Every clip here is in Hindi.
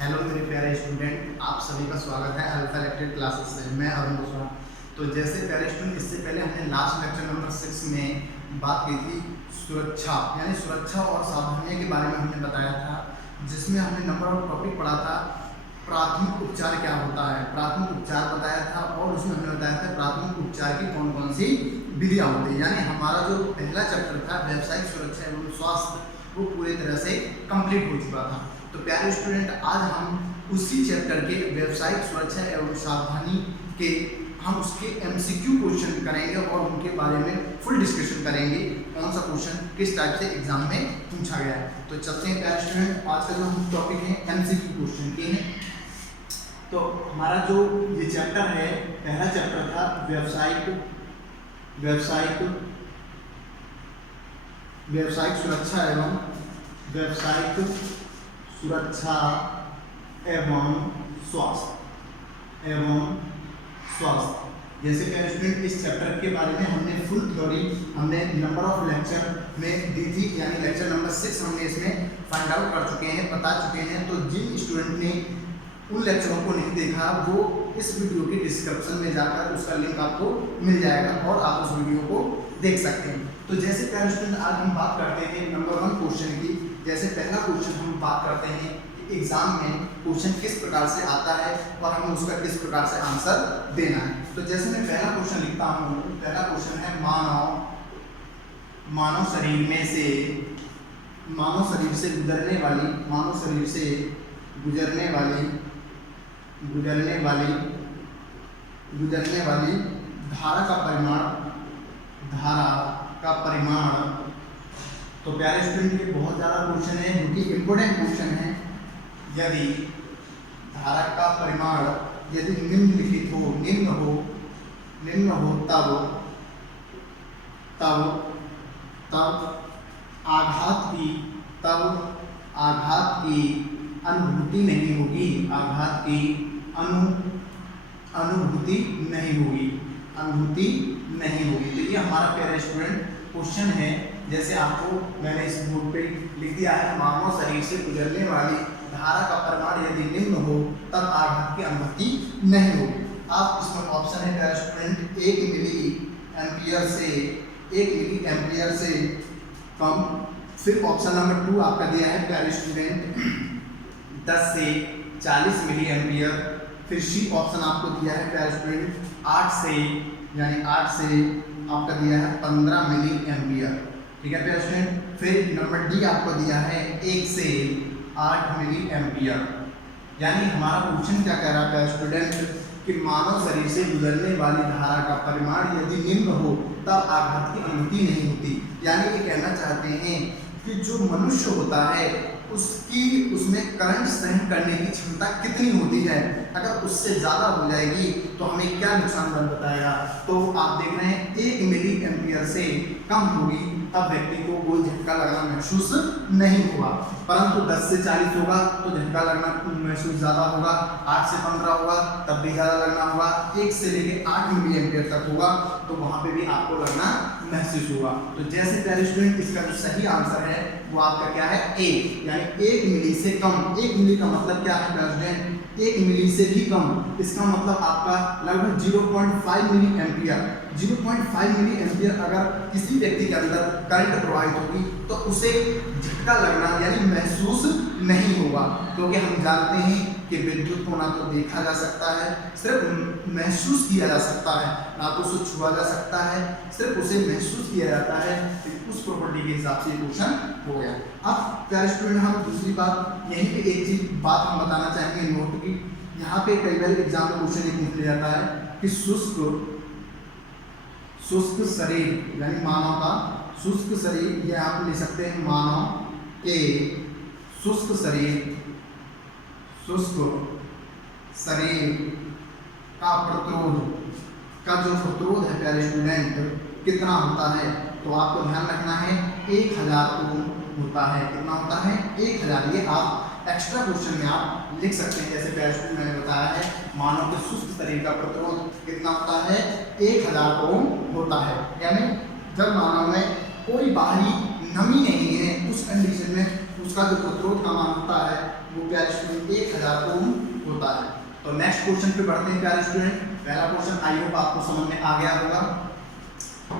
हेलो मेरे प्यारे स्टूडेंट, आप सभी का स्वागत है अल्फा इलेक्ट्रिक क्लासेस से। मैं अरुण कुशवाहा। तो जैसे प्यारे स्टूडेंट, इससे पहले हमने लास्ट लेक्चर नंबर 6 में बात की थी सुरक्षा, यानी सुरक्षा और सावधानियों के बारे में हमने बताया था, जिसमें हमने नंबर ऑफ टॉपिक पढ़ा था। प्राथमिक उपचार क्या होता है, प्राथमिक उपचार बताया था, और उसमें हमने बताया था प्राथमिक उपचार की कौन कौन सी विधियाँ होती है। यानी हमारा जो पहला चैप्टर था व्यावसायिक सुरक्षा एवं स्वास्थ्य, वो पूरी तरह से कंप्लीट हो चुका था। तो प्यारे स्टूडेंट, आज हम उसी चैप्टर के व्यावसायिक सुरक्षा एवं सावधानी के हम उसके एमसीक्यू क्वेश्चन करेंगे और उनके बारे में फुल डिस्कशन करेंगे, कौन सा क्वेश्चन किस टाइप से एग्जाम में पूछा गया है। तो चलते हैं प्यारे स्टूडेंट, आज का जो हम टॉपिक है एमसीक्यू क्वेश्चन के हैं। तो हमारा जो ये चैप्टर है, पहला चैप्टर था व्यावसायिक सुरक्षा एवं स्वास्थ्य। जैसे कि स्टूडेंट, इस चैप्टर के बारे में हमने फुल थ्योरी हमने नंबर ऑफ लेक्चर में दी थी, यानी लेक्चर नंबर 6 हमने इसमें फाइंड आउट कर चुके हैं, बता चुके हैं। तो जिन स्टूडेंट ने उन लेक्चरों को नहीं देखा, वो इस वीडियो के डिस्क्रिप्शन में जाकर उसका लिंक आपको मिल जाएगा और आप उस वीडियो को देख सकते हैं। तो जैसे प्यारे स्टूडेंट, आज हम बात करते हैं नंबर 1 क्वेश्चन की। जैसे पहला क्वेश्चन हम बात करते हैं कि एग्जाम में क्वेश्चन किस प्रकार से आता है और हमें उसका किस प्रकार से आंसर देना है। तो जैसे मैं पहला क्वेश्चन लिखता हूँ, पहला क्वेश्चन है मानव शरीर से गुजरने वाली धारा का परिमाण। तो प्यारे स्टूडेंट, ये बहुत ज़्यादा क्वेश्चन है, जो कि इम्पोर्टेंट क्वेश्चन है। यदि धारा का परिमाण यदि निम्नलिखित हो, निम्न हो तब आघात की अनुभूति नहीं होगी, तो ये हमारा प्यारे स्टूडेंट क्वेश्चन है। जैसे आपको मैंने इस बोर्ड पे लिख दिया है, मानव शरीर से गुजरने वाली धारा का परिमाण यदि निम्न हो तब आघात की अनुभूति नहीं होगी। आप इसमें ऑप्शन है प्यारे स्टूडेंट, 1 मिली एम्पियर से कम। फिर ऑप्शन नंबर 2 आपका दिया है प्यारे स्टूडेंट 10 से 40 मिली एम्पियर। फिर सी ऑप्शन आपको दिया है प्यारे स्टूडेंट 8 से आपका दिया है 15 मिली एम्पियर। ठीक है प्यारे स्टूडेंट। फिर नंबर डी आपको दिया है 1 से 8 मिली एम्पियर। यानी हमारा क्वेश्चन क्या कह रहा है प्यारे स्टूडेंट कि मानव शरीर से गुजरने वाली धारा का परिमाण यदि निम्न हो तब आघात की अनुभूति नहीं होती। यानी ये कहना चाहते हैं कि जो मनुष्य होता है उसमें करंट सहन करने की क्षमता कितनी होती है। अगर उससे ज़्यादा हो जाएगी तो हमें क्या नुकसान बताएगा। तो आप देख रहे हैं 1 मिली एम्पियर से कम होगी तब व्यक्ति को कोई झटका लगना महसूस नहीं होगा, परंतु 10 से 40 होगा तो झटका लगना महसूस ज़्यादा होगा, 8 से 15 होगा तब भी ज़्यादा लगना होगा, 1 से लेकर 8 मिली एम्पियर तक होगा तो वहाँ पे भी आपको लगना महसूस होगा। तो जैसे प्यारे स्टूडेंट, इसका जो सही आंसर है वो आपका क्या है, ए, यानी 1 मिली से कम। 1 मिली का मतलब क्या है प्यारे स्टूडेंट, 1 मिली से भी कम, इसका मतलब आपका लगभग 0.5 मिली एम्पियर। 0.5 मिली एम्पियर अगर किसी व्यक्ति के अंदर करंट प्रवाहित होगी तो उसे झटका लगना यानी महसूस नहीं होगा, क्योंकि हम जानते हैं कि विद्युत को ना तो देखा जा सकता है, सिर्फ महसूस किया जा सकता है, ना तो उसे छुआ जा सकता है, सिर्फ उसे महसूस किया जाता है। उस प्रॉपर्टी के हिसाब से क्वेश्चन हो गया। अब प्यारे स्टूडेंट, हम दूसरी बात यहीं पे एक बात हम बताना चाहेंगे नोट की। यहाँ पे कई बार एग्जाम में क्वेश्चन एक पूछ लिया जाता है कि शुष्क शरीर, यानी मानव का शुष्क शरीर, ये आप ले सकते हैं मानव के शुष्क शरीर का प्रतिरोध है प्यारे स्टूडेंट कितना होता है। तो आपको ध्यान रखना है 1000 ओम होता है। कितना होता है, 1000। ये आप एक्स्ट्रा क्वेश्चन में आप लिख सकते हैं। जैसे प्यारे स्टूडेंट, मैंने बताया है मानव के शुष्क शरीर का प्रतिरोध कितना होता है, 1000 ओम होता है। यानी जब मानव में कोई बाहरी नमी नहीं है, उस कंडीशन जिसमें उसका जो प्रतिरोध का मान होता है वो प्यारे स्टूडेंट 1000 ओम होता है। तो नेक्स्ट क्वेश्चन पे बढ़ते हैं प्यारे स्टूडेंट। पहला क्वेश्चन आई होप आपको समझ में आ गया होगा।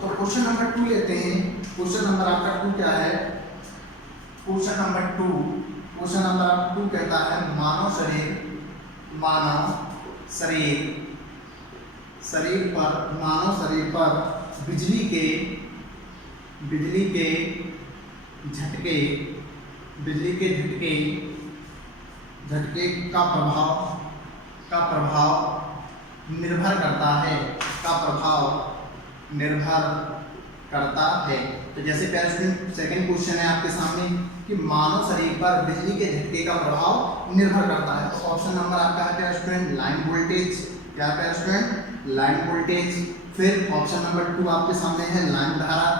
तो क्वेश्चन नंबर 2 लेते हैं। क्वेश्चन नंबर आपका 2 क्या है? क्वेश्चन नंबर 2 कहता है मानव शरीर पर बिजली के झटके का प्रभाव निर्भर करता है। तो जैसे प्यारे स्टूडेंट सेकंड क्वेश्चन है आपके सामने कि मानव शरीर पर बिजली के झटके का प्रभाव निर्भर करता है। तो ऑप्शन नंबर आपका है प्यारे स्टूडेंट लाइन वोल्टेज। क्या है प्यारे स्टूडेंट? Line voltage. फिर ऑप्शन नंबर 2 आपके सामने है लाइन धारा।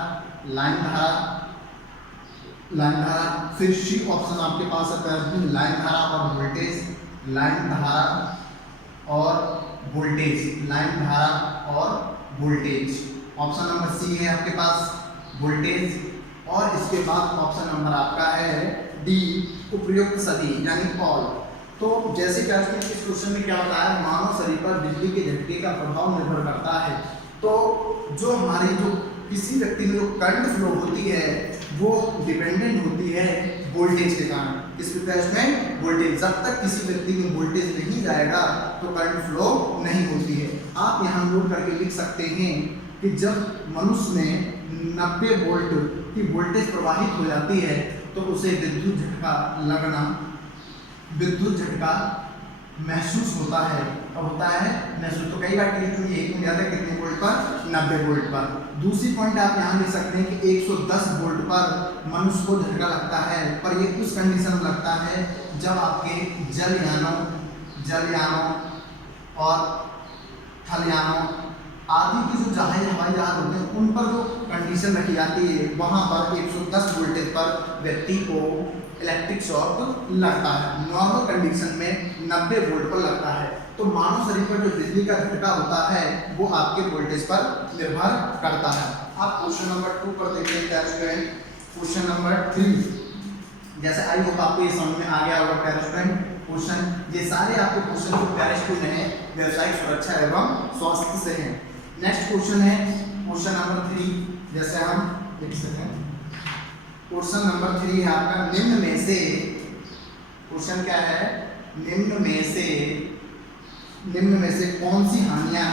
फिर सी ऑप्शन आपके पास है प्यारे स्टूडेंट लाइन धारा और वोल्टेज। लाइन धारा और वोल्टेज। ऑप्शन नंबर सी है आपके पास वोल्टेज। और इसके बाद ऑप्शन नंबर आपका है डी उपयुक्त सभी यानी ऑल। तो जैसे कि इस क्वेश्चन में क्या होता है, मानव शरीर पर बिजली के झटके का प्रभाव निर्भर करता है। तो जो हमारी जो किसी व्यक्ति में जो करंट फ्लो होती है वो डिपेंडेंट होती है वोल्टेज के कारण। किस प्रकार में? वोल्टेज। जब तक किसी व्यक्ति में वोल्टेज नहीं जाएगा तो करंट फ्लो नहीं होती है। आप यहाँ नोट करके लिख सकते हैं कि जब मनुष्य में 90 वोल्ट की वोल्टेज प्रवाहित हो जाती है तो उसे विद्युत झटका महसूस होता है। और होता है महसूस। तो कई बार टेलीफोन यही क्यों जाता है कितने वोल्ट पर? 90 वोल्ट पर। दूसरी पॉइंट आप यहाँ लिख सकते हैं कि 110 वोल्ट पर मनुष्य को झटका लगता है, पर ये उस कंडीशन में लगता है जब आपके जलयानों और थलयानों आदि की जो हवाई जहाज होते हैं उन पर जो कंडीशन रखी जाती है वहाँ पर 110 वोल्टेज पर व्यक्ति को इलेक्ट्रिक शॉक लगता है। नॉर्मल कंडीशन में 90 वोल्ट पर लगता है। तो मानव शरीर पर जो बिजली का झटका होता है वो आपके वोल्टेज पर निर्भर करता है। आप क्वेश्चन नंबर 2 पर देखते हैं स्टूडेंट। क्वेश्चन नंबर 3 जैसे आई होप आपको ये समझ में आ गया होगा प्यारे स्टूडेंट। क्वेश्चन ये सारे आपके क्वेश्चन जो प्यारे स्टूडेंट हैं व्यावसायिक सुरक्षा एवं स्वास्थ्य से हैं। नेक्स्ट क्वेश्चन है क्वेश्चन नंबर 3। जैसे हम देख सकते हैं क्वेश्चन नंबर 3 है आपका निम्न में से। क्वेश्चन क्या है? निम्न में से कौन सी हानियां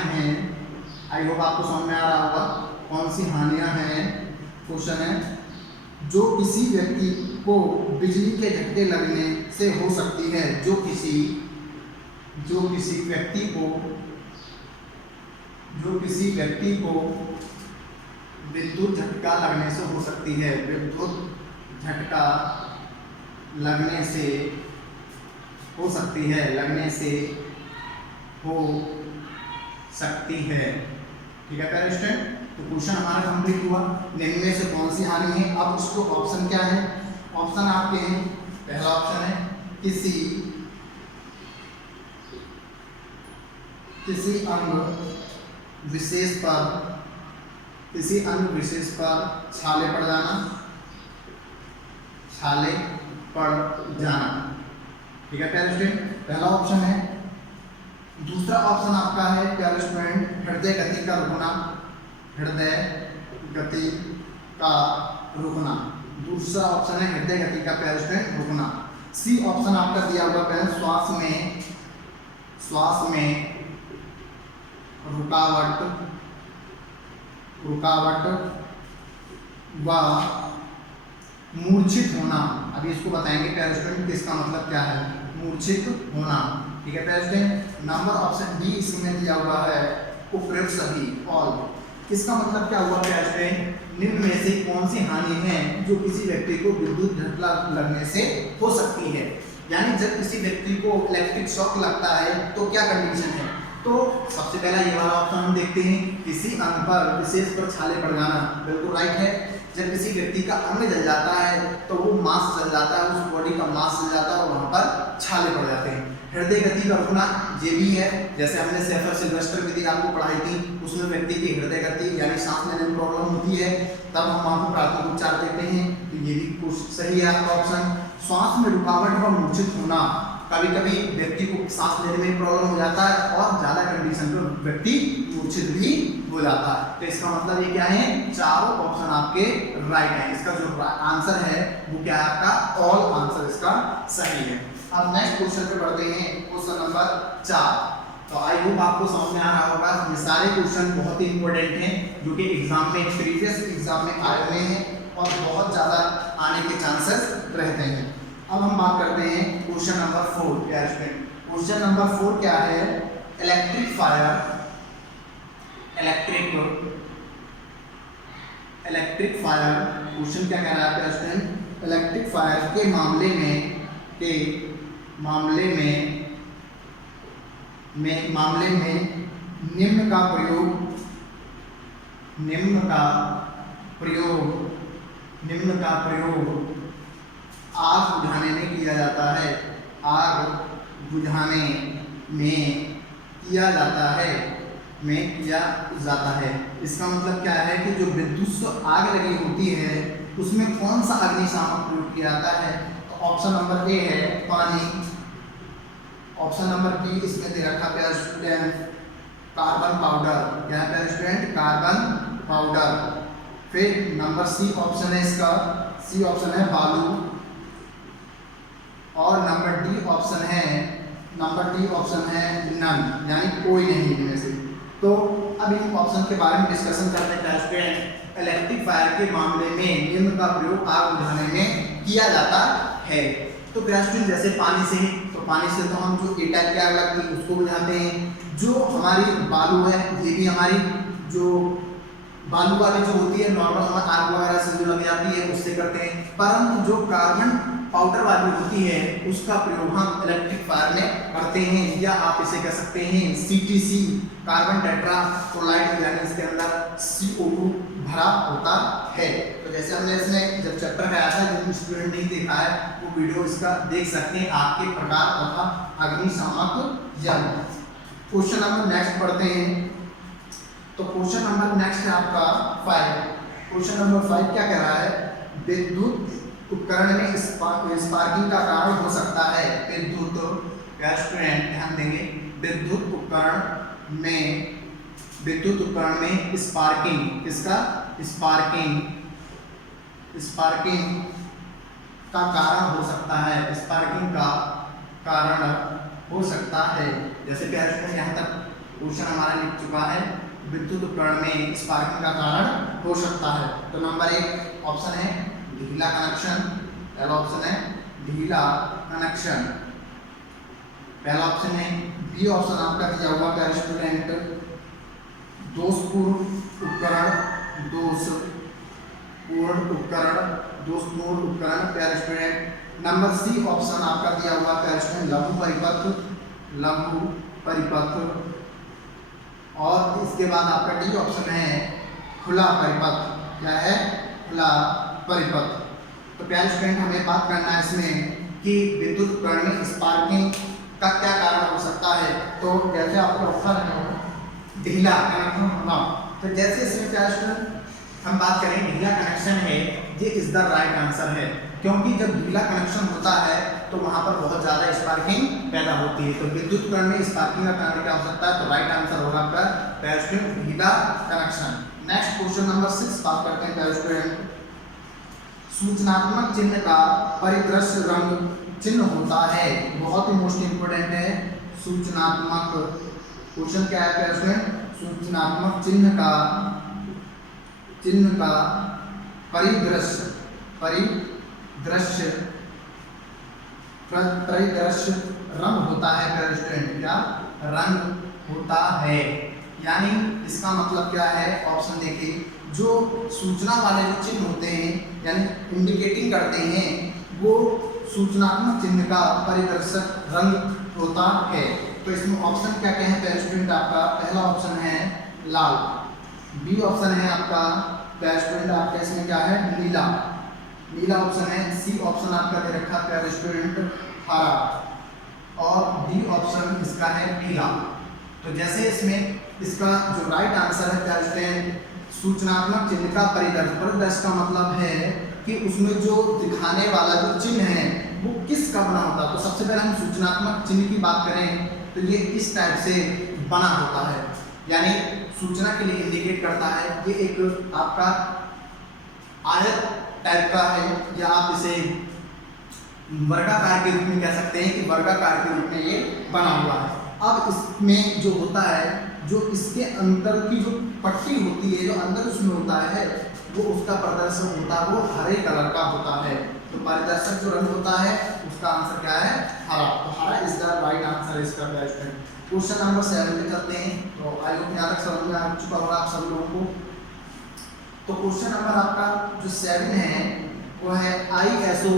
हैं? आई होप आपको समझ में आ रहा होगा कौन सी हानियां हैं। क्वेश्चन है जो किसी व्यक्ति को बिजली के झटके लगने से हो सकती है। जो किसी व्यक्ति को विद्युत झटका लगने से हो सकती है। विद्युत झटका लगने से हो सकती है। ठीक है प्यारे स्टूडेंट। तो क्वेश्चन हमारा कंप्लीट हुआ। निम्न में से कौन सी हानि है? अब उसको ऑप्शन क्या है? ऑप्शन आपके हैं। पहला ऑप्शन है किसी अंग विशेष पर छाले पड़ जाना। ठीक है प्यारे स्टूडेंट, पहला ऑप्शन है। दूसरा ऑप्शन आपका है प्यारे स्टूडेंट हृदय गति का रुकना। दूसरा ऑप्शन है हृदय गति का प्यारे स्टूडेंट रुकना। सी ऑप्शन आपका दिया हुआ प्यारे श्वास में रुकावट व मूर्छित होना। अभी इसको बताएंगे प्यारे स्टूडेंट कि इसका मतलब क्या है मूर्छित होना। ठीक है प्यारे स्टूडेंट। नंबर ऑप्शन डी इसमें दिया हुआ है उपयुक्त सभी ऑल। इसका मतलब क्या हुआ प्यारे स्टूडेंट? निम्न में से कौन सी हानि है जो किसी व्यक्ति को विद्युत झटका लगने से हो सकती है। यानी जब किसी व्यक्ति को इलेक्ट्रिक शॉक लगता है तो क्या कंडीशन है। तो सबसे पहला ये वाला ऑप्शन हम देखते हैं किसी अंग पर विशेष पर छाले पड़ जाना। बिल्कुल राइट है। जब किसी व्यक्ति का अंग जल जाता है तो वो मांस जल जाता है, उस बॉडी का मांस जल जाता है और वहाँ पर छाले पड़ जाते हैं। हृदय गति का रुकना ये भी है, जैसे हमने सेफर सिल्वेस्टर विधि आपको पढ़ाई थी, उसमें व्यक्ति की हृदय गति यानी सांस लेने में प्रॉब्लम होती है, तब हम वहाँ पर प्राथमिक उपचार देते हैं। तो ये भी कुछ सही है आपका ऑप्शन। श्वास में रुकावट व मूर्छित होना, कभी कभी व्यक्ति को सांस लेने में प्रॉब्लम हो जाता है और ज्यादा कंडीशन पर व्यक्ति मूर्छित भी हो जाता है। तो इसका मतलब ये क्या है, चारों ऑप्शन आपके राइट है। इसका जो आंसर है वो क्या है आपका, ऑल आंसर इसका सही है। अब नेक्स्ट क्वेश्चन पे बढ़ते हैं, क्वेश्चन नंबर 4। तो आई होप आपको समझ में आ रहा होगा, ये सारे क्वेश्चन बहुत ही इंपॉर्टेंट हैं जो कि एग्जाम में, प्रीवियस एग्जाम में आए हुए हैं और बहुत ज्यादा आने के चांसेस रहते हैं। अब हम बात करते हैं क्वेश्चन नंबर 4 क्या है। क्वेश्चन नंबर 4 क्या है, इलेक्ट्रिक फायर क्वेश्चन क्या कह रहा है आपका स्टूडेंट, इलेक्ट्रिक फायर के मामले में निम्न का प्रयोग आग बुझाने में किया जाता है। इसका मतलब क्या है कि जो विद्युत से आग लगी होती है उसमें कौन सा अग्निशामक प्रयोग किया जाता है। तो ऑप्शन नंबर ए है पानी, ऑप्शन नंबर बी इसमें दे रखा है स्टूडेंट कार्बन पाउडर, क्या है स्टूडेंट, कार्बन पाउडर। फिर नंबर सी ऑप्शन है इसका, सी ऑप्शन है बालू, और नंबर डी ऑप्शन है नन, यानी कोई नहीं इनमें से। तो अब इन ऑप्शन के बारे में डिस्कशन करने का स्टूडेंट, इलेक्ट्रिक फायर के मामले में निम्न का प्रयोग आग बुझाने में किया जाता है। तो स्टूडेंट जैसे पानी से, तो पानी से तो हम जो ए टाइप की आग लगती है उसको बुझाते हैं। जो हमारी बालू है ये भी हमारी जो बालू वाली जो होती है नॉर्मल आग वगैरह से जो लग जाती है उससे करते हैं, परंतु जो कार्बन पाउडर वाली होती है उसका प्रयोग हम इलेक्ट्रिक फायर में करते हैं, या आप इसे कह सकते हैं CTC, कार्बन टेट्राक्लोराइड, यानी इसके अंदर CO2 भरा होता है। तो जैसे हमने इसमें जब चैप्टर में आया था, जो स्टूडेंट नहीं देखा है वो वीडियो इसका देख सकते हैं, आग के प्रकार तथा अग्निशामक यंत्र। क्वेश्चन नंबर नेक्स्ट पढ़ते हैं। तो क्वेश्चन नंबर नेक्स्ट है आपका 5। क्वेश्चन नंबर 5 क्या कह रहा है, विद्युत उपकरण में स्पार्किंग का कारण हो सकता है। स्टूडेंट ध्यान देंगे, विद्युत उपकरण में स्पार्किंग, इसका स्पार्किंग का कारण हो सकता है, स्पार्किंग का कारण हो सकता है। जैसे कि यहाँ तक क्वेश्चन हमारा लिख चुका है, विद्युत उपकरण में स्पार्किंग का कारण हो सकता है। तो नंबर 1 ऑप्शन है ढीला कनेक्शन, पहला ऑप्शन है ढीला कनेक्शन, पहला ऑप्शन है। बी ऑप्शन आपका दिया हुआ है स्टूडेंट दोषपूर्ण उपकरण, प्यारे स्टूडेंट। नंबर सी ऑप्शन आपका दिया हुआ है स्टूडेंट लघु परिपथ, और इसके बाद आपका डी ऑप्शन है खुला परिपथ, क्या है, खुला परिपथ। तो प्यारे स्टूडेंट हमें बात करना है इसमें कि विद्युत उपकरण में स्पार्किंग का क्या कारण हो सकता है। तो जैसे आपका ऑप्शन है ढीला कनेक्शन होना, तो जैसे इसमें प्यारे स्टूडेंट हम बात करें ढीला कनेक्शन है, ये इज द राइट आंसर है, क्योंकि जब ढीला कनेक्शन होता है तो वहां पर बहुत ज्यादा स्पार्किंग पैदा होती है। तो विद्युत उपकरण में स्पार्किंग का कारण क्या हो सकता है, तो राइट आंसर होगा आपका प्यारे स्टूडेंट ढीला कनेक्शन। नेक्स्ट क्वेश्चन नंबर 6 बात करते हैं प्यारे स्टूडेंट, सूचनात्मक चिन्ह का परिदृश्य रंग चिन्ह होता है। बहुत ही मोस्ट इंपोर्टेंट है सूचनात्मक, क्वेश्चन क्या है प्यारे स्टूडेंट, सूचनात्मक चिन्ह का परिदृश्य रंग होता है प्यारे स्टूडेंट, क्या रंग होता है। यानी इसका मतलब क्या है, ऑप्शन देखिए, जो सूचना वाले जो चिन्ह होते हैं यानी इंडिकेटिंग करते हैं, वो सूचनात्मक चिन्ह का परिदर्शक रंग होता है। तो इसमें ऑप्शन क्या क्या है प्यारे स्टूडेंट, आपका पहला ऑप्शन है लाल, बी ऑप्शन है आपका प्यारे स्टूडेंट आपका इसमें क्या है नीला, नीला ऑप्शन है। सी ऑप्शन आपका दे रखा है प्यारे स्टूडेंट हरा, और डी ऑप्शन इसका है पीला। तो जैसे इसमें इसका जो राइट आंसर है प्यारे स्टूडेंट, सूचनात्मक चिन्ह का परिदर्श। परिदर्श का मतलब है कि उसमें जो दिखाने वाला जो चिन्ह है वो किसका बना होता है। तो सबसे पहले हम सूचनात्मक चिन्ह की बात करें तो ये इस टाइप से बना होता है, यानी सूचना के लिए इंडिकेट करता है। ये एक आपका आयत टाइप का है, या आप इसे वर्गाकार के रूप में कह सकते हैं कि वर्गाकार के रूप में ये बना हुआ है। अब इसमें जो होता है, जो इसके अंदर की जो पट्टी होती है, जो अंदर उसमें होता है, वो उसका प्रदर्शन होता है वो हरे कलर का होता है। तो परिदर्शक जो रंग होता है उसका आंसर क्या है, हरा। तो हरा इज द राइट आंसर इसका बेस्ट है। क्वेश्चन नंबर 7 पे चलते हैं। तो आई होप यहाँ तक समझ में आ चुका होगा आप सब लोगों को। तो क्वेश्चन नंबर आपका जो 7 है वो है ISO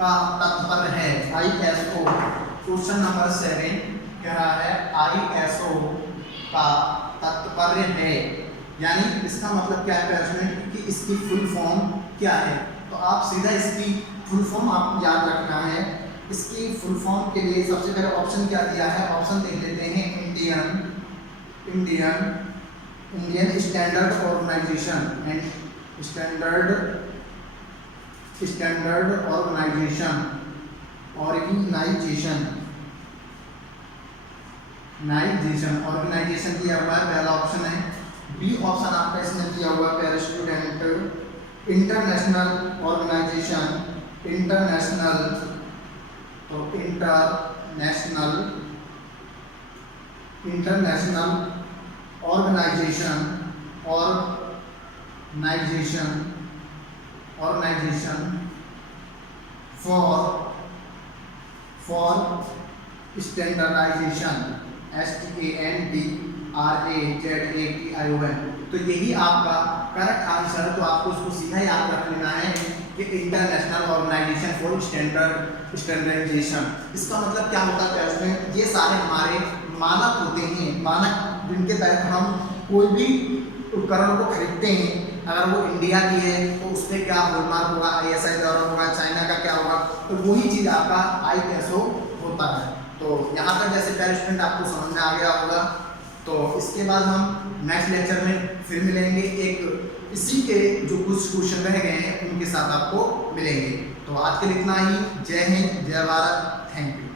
का तात्पर्य है। ISO क्वेश्चन नंबर 7 कह रहा है ISO का तात्पर्य है, यानी इसका मतलब क्या है कि इसकी फुल फॉर्म क्या है। तो आप सीधा इसकी फुल फॉर्म आप याद रखना है। इसकी फुल फॉर्म के लिए सबसे पहले ऑप्शन क्या दिया है, ऑप्शन देख लेते हैं। Indian standard organization and standard organization organization दिया हुआ है, पहला ऑप्शन है। बी ऑप्शन आपका इसमें दिया हुआ है student international organization, international organization for standardization, STANDRAZATION। तो यही आपका करेक्ट आंसर है। तो आपको उसको सीधा याद रख लेना है कि इंटरनेशनल ऑर्गेनाइजेशन फॉर स्टैंडर्डाइजेशन। इसका मतलब क्या होता है उसमें, ये सारे हमारे मानक होते हैं, मानक जिनके तहत हम कोई भी उपकरण को खरीदते हैं। अगर वो इंडिया की है तो उस पर क्या हॉलमार्क होगा, ISI द्वारा होगा, चाइना का क्या होगा, तो वही चीज़ आपका ISO होता है। तो यहाँ तक जैसे प्यारे स्टूडेंट आपको समझ में आ गया होगा। तो इसके बाद हम नेक्स्ट लेक्चर में फिर मिलेंगे, एक इसी के जो कुछ क्वेश्चन रह गए हैं उनके साथ आपको मिलेंगे। तो आज के लिए इतना ही। जय हिंद, जय भारत, थैंक यू।